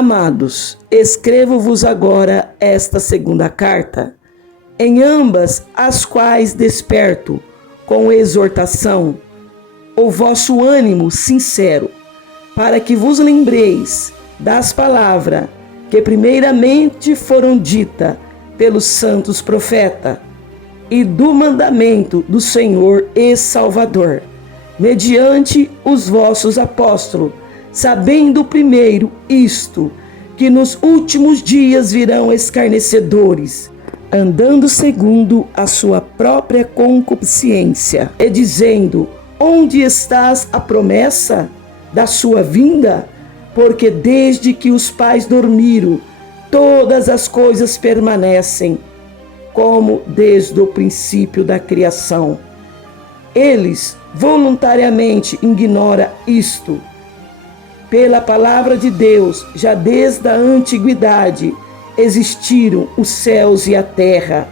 Amados, escrevo-vos agora esta segunda carta, em ambas as quais desperto, com exortação, o vosso ânimo sincero, para que vos lembreis das palavras que primeiramente foram ditas pelos santos profetas, e do mandamento do Senhor e Salvador, mediante os vossos apóstolos, sabendo primeiro isto, que nos últimos dias virão escarnecedores, andando segundo a sua própria concupiscência, e dizendo: onde estás a promessa da sua vinda? Porque desde que os pais dormiram, todas as coisas permanecem, como desde o princípio da criação. Eles voluntariamente ignoram isto. Pela palavra de Deus, já desde a antiguidade, existiram os céus e a terra,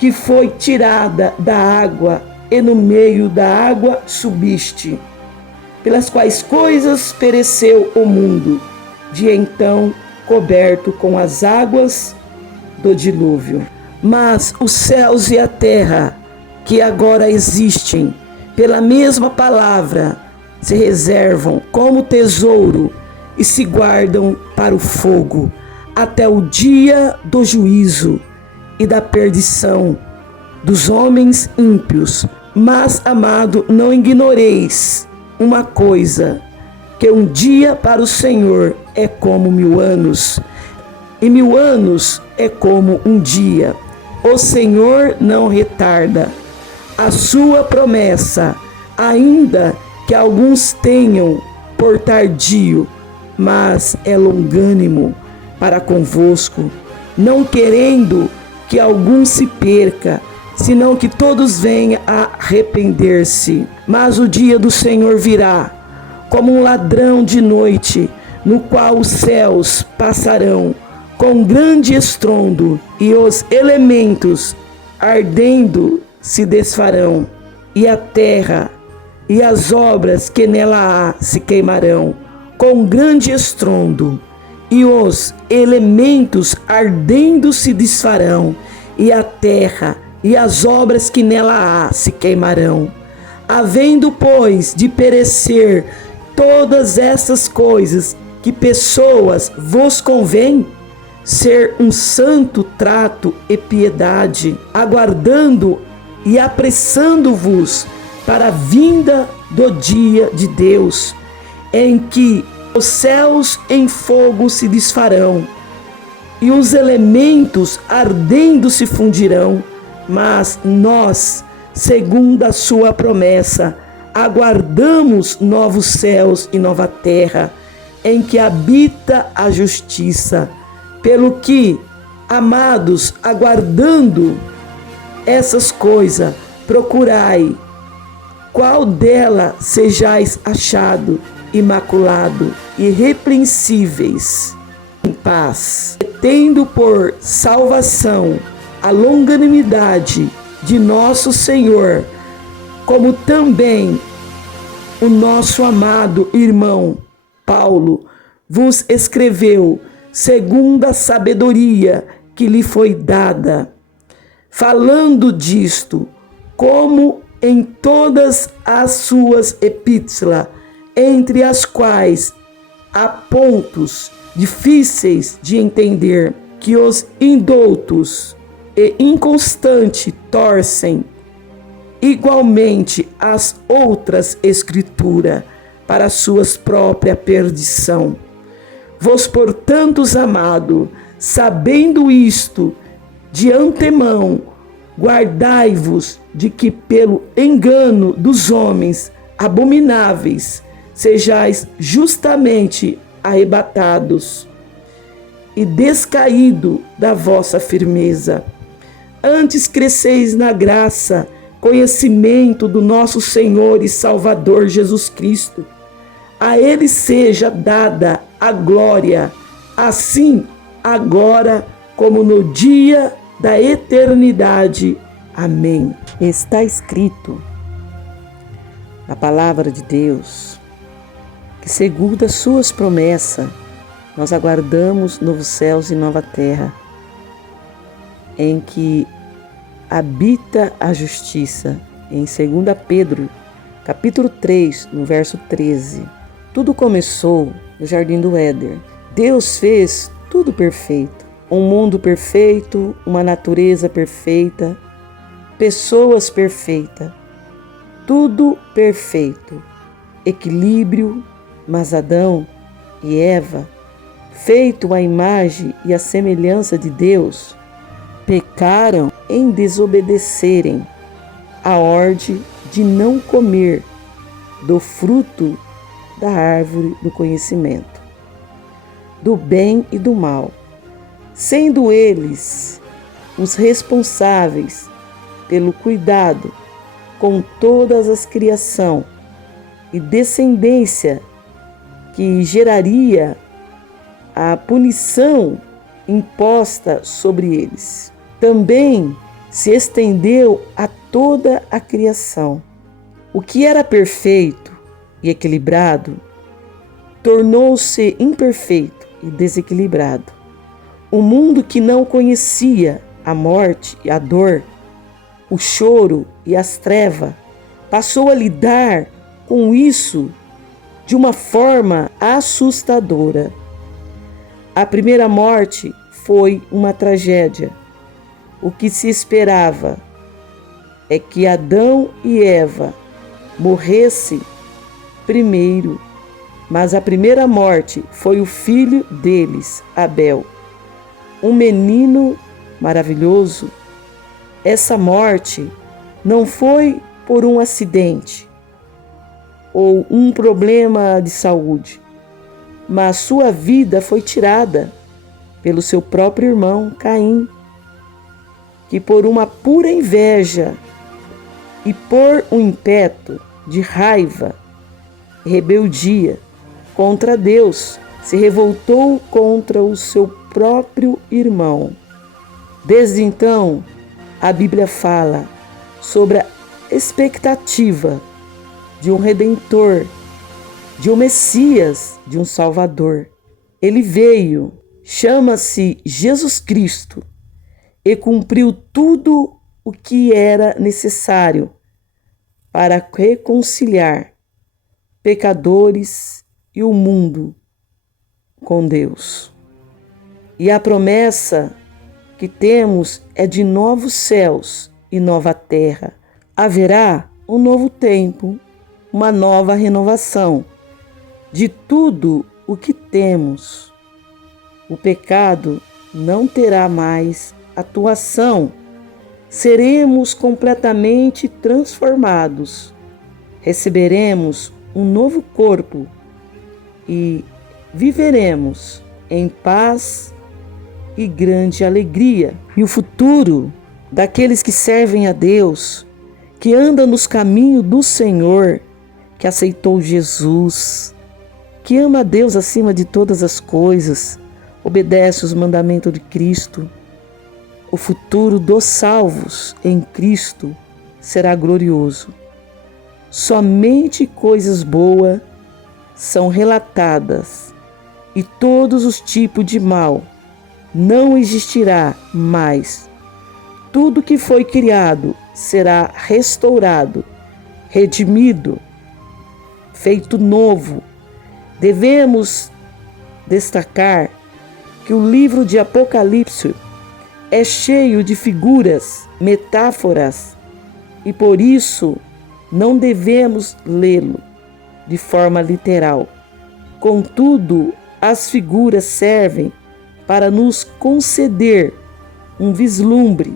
que foi tirada da água, e no meio da água subiste, pelas quais coisas pereceu o mundo, de então coberto com as águas do dilúvio. Mas os céus e a terra, que agora existem, pela mesma palavra, se reservam como tesouro e se guardam para o fogo, até o dia do juízo e da perdição dos homens ímpios. Mas, amado, não ignoreis uma coisa, que um dia para o Senhor é como 1000 anos, e 1000 anos é como um dia. O Senhor não retarda a sua promessa, ainda que alguns tenham por tardio, mas é longânimo para convosco, não querendo que algum se perca, senão que todos venham a arrepender-se. Mas o dia do Senhor virá, como um ladrão de noite, no qual os céus passarão com grande estrondo, e os elementos ardendo se desfarão, e a terra e as obras que nela há se queimarão com grande estrondo, e os elementos ardendo se desfarão, e a terra e as obras que nela há se queimarão. Havendo, pois, de perecer todas essas coisas, que pessoas vos convém ser um santo trato e piedade, aguardando e apressando-vos para a vinda do dia de Deus, em que os céus em fogo se desfarão, e os elementos ardendo se fundirão. Mas nós, segundo a sua promessa, aguardamos novos céus e nova terra, em que habita a justiça. Pelo que, amados, aguardando essas coisas, procurai qual dela sejais achado, imaculado, irrepreensíveis, em paz, tendo por salvação a longanimidade de nosso Senhor, como também o nosso amado irmão Paulo vos escreveu, segundo a sabedoria que lhe foi dada, falando disto, como em todas as suas epístolas, entre as quais há pontos difíceis de entender, que os indoutos e inconstantes torcem igualmente as outras escrituras para suas própria perdição. Vos, portanto, amado, sabendo isto de antemão, guardai-vos de que pelo engano dos homens abomináveis sejais justamente arrebatados e descaído da vossa firmeza. Antes cresceis na graça, conhecimento do nosso Senhor e Salvador Jesus Cristo. A Ele seja dada a glória, assim agora como no dia da eternidade. Amém. Está escrito na palavra de Deus que, segundo as suas promessas, Nós aguardamos novos céus e nova terra, em que habita a justiça. Em 2 Pedro, capítulo 3, no verso 13. Tudo começou no Jardim do Éden. Deus fez tudo perfeito. Um mundo perfeito, uma natureza perfeita, pessoas perfeitas. Tudo perfeito. Equilíbrio, mas Adão e Eva, feito à imagem e à semelhança de Deus, pecaram em desobedecerem a ordem de não comer do fruto da árvore do conhecimento, do bem e do mal, sendo eles os responsáveis pelo cuidado com todas as criação e descendência que geraria a punição imposta sobre eles. Também se estendeu a toda a criação. O que era perfeito e equilibrado tornou-se imperfeito e desequilibrado. O mundo que não conhecia a morte e a dor, o choro e as trevas, passou a lidar com isso de uma forma assustadora. A primeira morte foi uma tragédia. O que se esperava é que Adão e Eva morressem primeiro, mas a primeira morte foi o filho deles, Abel, um menino maravilhoso. Essa morte não foi por um acidente ou um problema de saúde, mas sua vida foi tirada pelo seu próprio irmão Caim, que por uma pura inveja e por um impeto de raiva e rebeldia contra Deus, se revoltou contra o seu próprio irmão. Desde então, a Bíblia fala sobre a expectativa de um Redentor, de um Messias, de um Salvador. Ele veio, chama-se Jesus Cristo, e cumpriu tudo o que era necessário para reconciliar pecadores e o mundo com Deus. E a promessa que temos é de novos céus e nova terra. Haverá um novo tempo, uma nova renovação de tudo o que temos. O pecado não terá mais atuação. Seremos completamente transformados. Receberemos um novo corpo e viveremos em paz e grande alegria. E o futuro daqueles que servem a Deus, que andam nos caminhos do Senhor, que aceitou Jesus, que ama a Deus acima de todas as coisas, obedece os mandamentos de Cristo. O futuro dos salvos em Cristo será glorioso. Somente coisas boas são relatadas e todos os tipos de mal não existirá mais. Tudo que foi criado será restaurado, redimido, feito novo. Devemos destacar que o livro de Apocalipse é cheio de figuras, metáforas, e por isso não devemos lê-lo de forma literal. Contudo, as figuras servem para nos conceder um vislumbre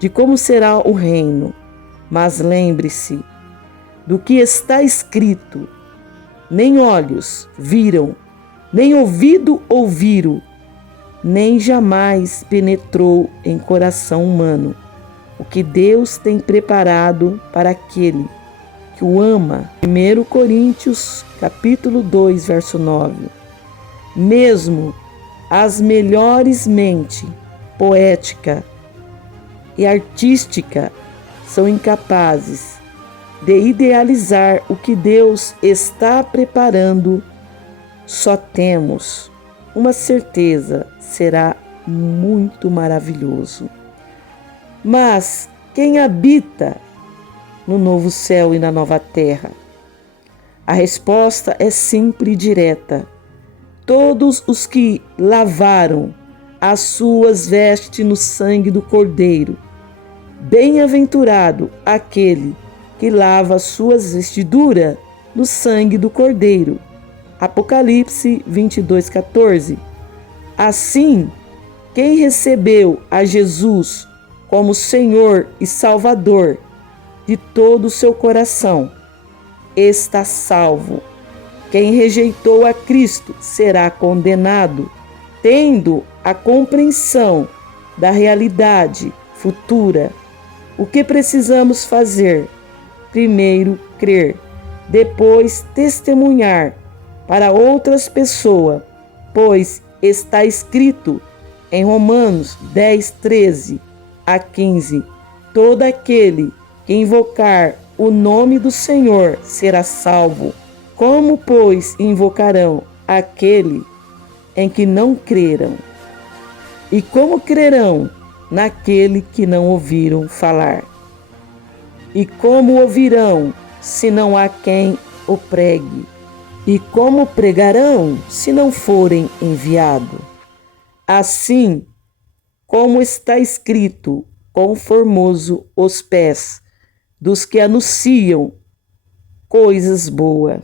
de como será o reino. Mas lembre-se do que está escrito: nem olhos viram, nem ouvido ouviram, nem jamais penetrou em coração humano o que Deus tem preparado para aquele que o ama. 1 Coríntios, capítulo 2, verso 9. Mesmo as melhores mentes poética e artística são incapazes de idealizar o que Deus está preparando. Só temos uma certeza, será muito maravilhoso. Mas quem habita no novo céu e na nova terra? A resposta é simples e direta. Todos os que lavaram as suas vestes no sangue do Cordeiro. Bem-aventurado aquele que lava as suas vestiduras no sangue do Cordeiro. Apocalipse 22:14. Assim, quem recebeu a Jesus como Senhor e Salvador de todo o seu coração está salvo. Quem rejeitou a Cristo será condenado, tendo a compreensão da realidade futura. O que precisamos fazer? Primeiro, crer, depois, testemunhar para outras pessoas, pois está escrito em Romanos 10:13-15: todo aquele que invocar o nome do Senhor será salvo. Como, pois, invocarão aquele em que não creram? E como crerão naquele que não ouviram falar? E como ouvirão, se não há quem o pregue? E como pregarão, se não forem enviados? Assim, como está escrito, quão formoso os pés dos que anunciam coisas boas.